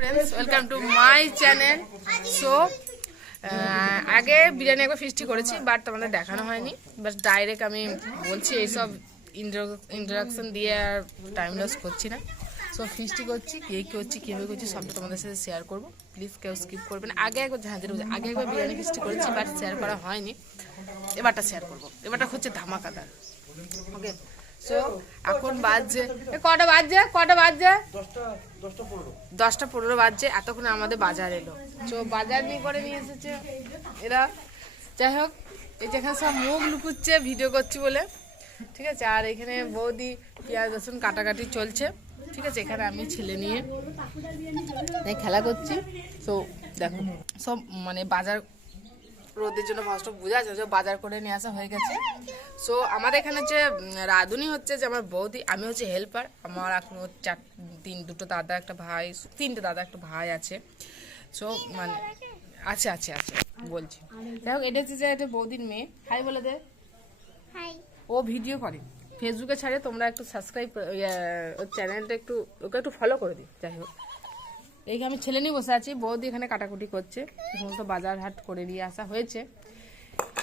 Friends welcome to my channel. So আগে বিরিয়ানি একবার ফিস্টি করেছি, বাট তোমাদের দেখানো হয়নি। বাট ডাইরেক্ট আমি বলছি এইসব ইন্ট্রোডাকশন দিয়ে আর টাইম লস করছি না। সো ফিস্টি করছি, কে করছি, কীভাবে করছি সবটা তোমাদের সাথে শেয়ার করবো। প্লিজ কেউ স্কিপ করবে না। আগে একবার আগে একবার বিরিয়ানি ফিস্টি করেছি, বাট শেয়ার করা হয়নি। এবারটা শেয়ার করবো। এবারটা হচ্ছে ধামাকাদার। ওকে, সো এখন বাজছে কটা বাজছে 10টা 15 বাজছে। এতক্ষণে আমাদের বাজার এলো। তো বাজার নিয়ে করে নিয়ে এসেছে এরা। যাই হোক, এই যেখানে সব মুখ লুকুচ্ছে ভিডিও করছি বলে, ঠিক আছে। আর এখানে বৌদি পেঁয়াজ রসুন কাটাকাটি চলছে, ঠিক আছে। এখানে আমি ছেলে নিয়ে খেলা করছি। তো দেখো সব মানে বাজার রোদের জন্য ফার্স্ট বোঝা যাচ্ছে, বাজার করে নিয়ে আসা হয়ে গেছে। সো আমাদের এখানে হচ্ছে রাঁধুনি হচ্ছে যে আমার বৌদি, আমি হচ্ছে হেল্পার। আমার এখনো দুটো দাদা একটা ভাই, 3টে দাদা একটা ভাই আছে। সো মানে আছে বলছি। যাই হোক, এটা হচ্ছে যে এটা বৌদির মেয়ে। হাই বলে দে। ও ভিডিও করে, ফেসবুকে ছাড়ে। তোমরা একটু সাবস্ক্রাইব, ওর চ্যানেলটা ওকে একটু ফলো করে দিই। যাই হোক, এইখানে আমি ছেলে নিয়ে বসে আছি, বৌদি এখানে কাটাকুটি করছে। সমস্ত বাজার হাট করে নিয়ে আসা হয়েছে।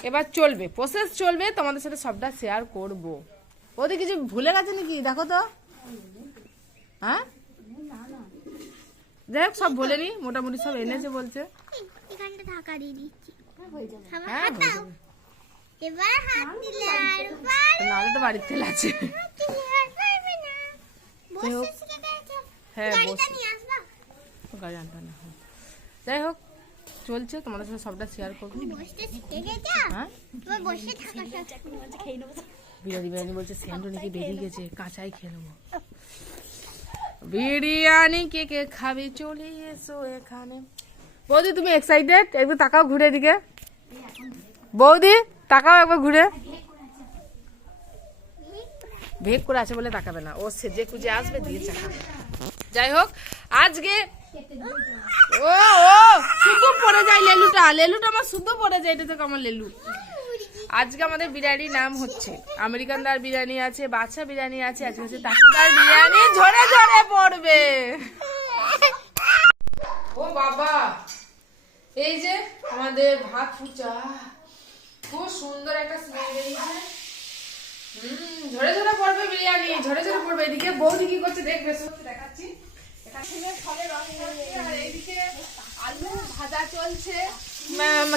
এবার চলবে, প্রসেস চলবে, তোমাদের সাথে সবটা শেয়ার করব। বৌদি কিছু ভুলে গেছে নাকি দেখো তো। হ্যাঁ, যাই হোক সব বলে নি, মোটামুটি সব এনেছে বলছে। নাহলে তো বাড়ির তেল আছে। হ্যাঁ, যাই হোক চলছে, তোমাদের সাথে সবটা শেয়ার করবো। বিরিয়ানি বলছে সেন্টু নাকি বেরিয়ে গেছে, কাঁচাই খেয়ে নেবো বিরিয়ানি। কে কে খাবি চলে এসো এখানে। বৌদি তুমি এক্সাইটেড? একটু তাকাও ঘুরে দিকে। বৌদি তাকাও একবার ঘুরে। ভেগ করে আছে বলে তাকাবে না, ও সেজে কুজে আসবে দিয়ে চাকাবে। যাই হোক, আজকে ও শুদ্ধ পড়ে যায় লেলুটা আমার শুদ্ধ পড়ে যায়। এটা তো আমার লেলু। আজকে আমাদের বিরিয়ানির নাম হচ্ছে আমেরিকান দার বিরিয়ানি আছে, বাদশা বিরিয়ানি আছে, আজকে হচ্ছে তাকুদার বিরিয়ানি। ঝরে ঝরে পড়বে। ও বাবা, এই যে আমাদের ভাত ফুচা, খুব সুন্দর একটা স্মেল বেরিয়েছে। ঝরে ঝরে পড়বে বিরিয়ানি, ঝরে ঝরে পড়বে। এদিকে বৌদি কি করছে দেখবে, দেখাচ্ছি। ভাজা চলছে,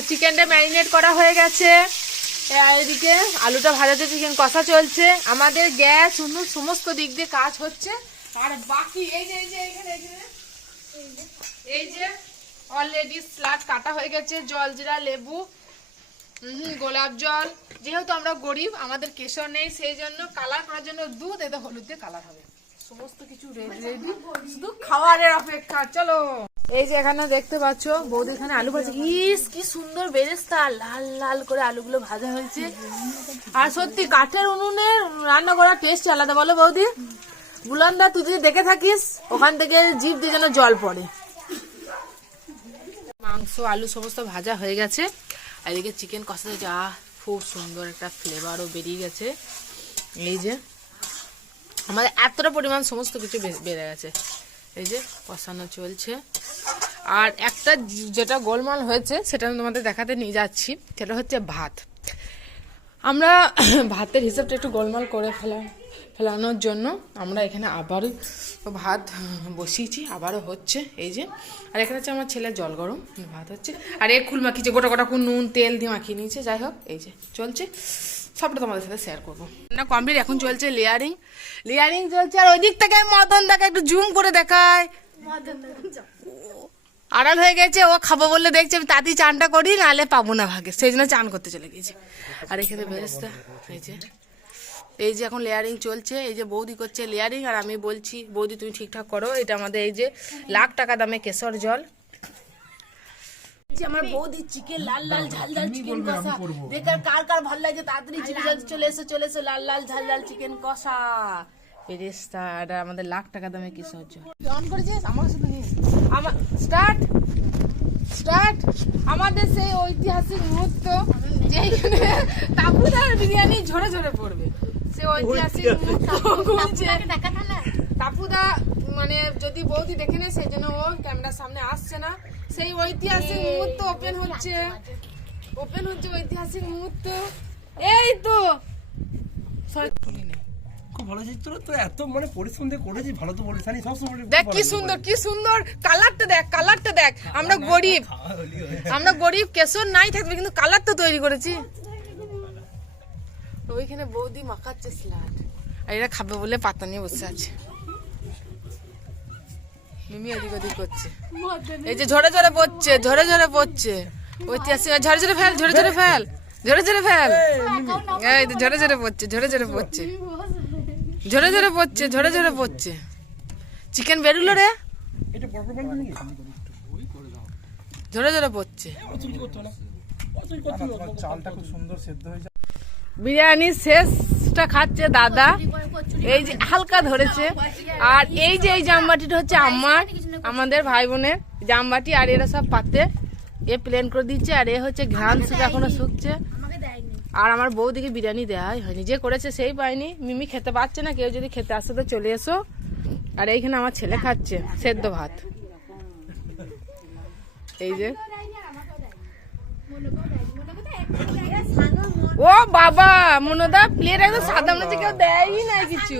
চিকেনটা ম্যারিনেট করা হয়ে গেছে। এদিকে আলুটা ভাজা চলছে, চিকেন কষা চলছে। আমাদের গ্যাস সমস্ত দিক দিয়ে কাজ হচ্ছে। আর বাকি এই যে অলরেডি স্যালাড কাটা হয়ে গেছে, জল জিরা লেবু, গোলাপ জল। যেহেতু আমরা গরিব, আমাদের কেশর নেই, সেই জন্য কালার করার জন্য দুধ, এতে হলুদ দিয়ে কালার হবে। সমস্ত কিছু রেডি, শুধু খাওয়ারের অপেক্ষা। চলো, এই যে এখানে দেখতে পাচ্ছ বৌদি এখানে আলু ভাজা। কি সুন্দর বেরেস্তা, লাল লাল করে আলুগুলো ভাজা হয়েছে। আর সত্যি কাঠের উনুনে রান্না করার টেস্ট আলাদা, বলো বৌদি? বুলন্দা তুই যদি দেখে থাকিস, ওখান থেকে জিভ দিয়ে যেন জল পড়ে। মাংস আলু সমস্ত ভাজা হয়ে গেছে। আর এদিকে চিকেন কষা হয়েছে। খুব সুন্দর একটা ফ্লেভারও বেরিয়ে গেছে। এই যে আমাদের এতটা পরিমাণ সমস্ত কিছু বেড়ে গেছে। এই যে কষানো চলছে। আর একটা যেটা গোলমাল হয়েছে সেটা আমি তোমাদের দেখাতে নিয়ে যাচ্ছি, সেটা হচ্ছে ভাত। আমরা ভাতের হিসাবটা একটু গোলমাল করে ফেলানোর জন্য আমরা এখানে আবার ভাত বসিয়েছি, আবারও হচ্ছে। এই যে, আর এখানে হচ্ছে আমার ছেলের জল গরম, ভাত হচ্ছে। আর কুল মাখিয়েছে, গোটা নুন তেল দিয়ে মাখিয়ে নিয়েছে। যাই হোক, এই যে চলছে, সবটা তোমাদের সাথে শেয়ার করবো না। কমপ্লিট, এখন চলছে লেয়ারিং চলছে। আর ওই দিক থেকে মদন দেখা একটু জুম করে দেখায়, আড়াল হয়ে গেছে। ও খাবো বললে দেখছে আমি তাড়াতাড়ি চানটা করি, নাহলে পাবো না ভাগে, সেই জন্য চান করতে চলে গেছে। আর এখানে বেরেস্তা, এই যে এখন লেয়ারিং চলছে। এই যে বৌদি করছে লেয়ারিং, আর আমি বলছি বৌদি তুমি ঠিকঠাক করো। এটা আমাদের এই যে লাখ টাকা দামে কেশর জল। আমার বৌদি চিকেন লাল লাল ঝাল ঝাল চিকেন কষা, বেকার কার ভালো লাগে তাড়াতাড়ি চলে এসো লাল লাল ঝাল ঝাল চিকেন কষা, বেরেস্তা। এটা আমাদের লাখ টাকা দামে কেশর জল। অন করেছিস আমার সাথে আমার স্টার্ট আমাদের সেই ঐতিহাসিক মুহূর্ত, যেখানে তাপুদার বিরিয়ানি ঝরে ঝরে পড়বে। সে ঐতিহাসিক মুহূর্ত তাপুদা মানে যদি বৌদি দেখে নেয় সেই জন্য ও ক্যামেরার সামনে আসছে না। সেই ঐতিহাসিক মুহূর্ত ওপেন হচ্ছে ঐতিহাসিক মুহূর্ত। এই তো খুব ভালো চিত্র তো, এত মানে পরিশ্রম দিয়ে করেছি, ভালো তো বলিস সব সময়। দেখ কি সুন্দর কালারটা দেখ। আমরা গরিব কেশর নাই থাকবে, কিন্তু কালার তো তৈরি করেছি। ওইখানে বৌদি মাখাচ্ছে স্যালাড, আর এরা খাবে বলে পাতা নিয়ে বসে আছে। মিমি এদিক ওদিক করছে, এই যে ঝরে পড়ছে ঐতিহাসিক। ঝরে ফেল এই তো ঝরে পড়ছে। চিকেন বেরুলো রে, ঝরে পড়ছে। চালটা খুব সুন্দর সেদ্ধ হয়েছে। বিরিয়ানি শেষটা খাচ্ছে দাদা, এই যে হালকা ধরেছে। আর এই যে এই জামবাটিটা হচ্ছে আমাদের ভাই বোনের জামবাটি, আর এরা সব পাতে এ প্লেন করে দিচ্ছে, আর এ হচ্ছে ঘ্রাণ শুধু এখনো শুকছে। আর আমার বৌদিকে বিরিয়ানি দেওয়াই হয়নি, যে করেছে সেই পায়নি। মিমি খেতে পাচ্ছে না, কেউ যদি খেতে আসে তো চলে এসো। আর এইখানে আমার ছেলে খাচ্ছে সেদ্ধ ভাত। এই যে ও বাবা, মনোদা প্লেট একদম সাদা মনে হচ্ছে, কেউ দেয়ই নাই কিছু।